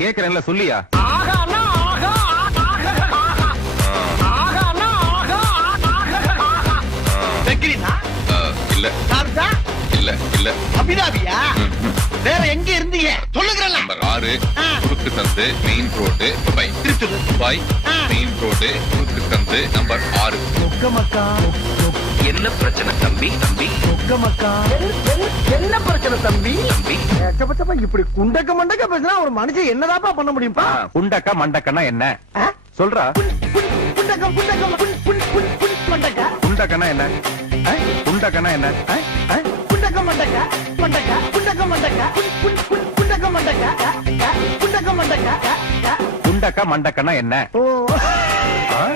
கேக்குறேன்ல சொல்லியா? ஆகானா ஆகா ஆகானா ஆகா வெங்கிரினா இல்ல சார்தா இல்ல இல்ல. அபிராமியா வேற எங்க இருந்தீங்க சொல்லுங்கறல. நம்பர் 6 குறுக்கு சந்து main road Dubai. Thrissur Dubai main road குறுக்கு சந்து நம்பர் 6. மக்கா என்ன பிரச்சனை தம்பி? தம்பி மக்கா என்ன பிரச்சனை தம்பி? தம்பி சப்ப இப்படி குண்டக்க மண்டக்க பேசினா ஒரு மனுஷன் என்னதாப்பா பண்ண முடியும்பா? புண்டக்கா மண்டக்கன்னா என்ன ஆ? சொல்றா? குண்டக்கம் குண்டக்கம் மண்டக்க புண்டக்கன்னா என்ன? புண்டக்கன்னா என்ன? குண்டக்க மண்டக்க மண்டக்க குண்டக்க மண்டக்க குண்டக்க மண்டக்க குண்டக்க மண்டக்க புண்டக்கா மண்டக்கன்னா என்ன? ஓ ஆ?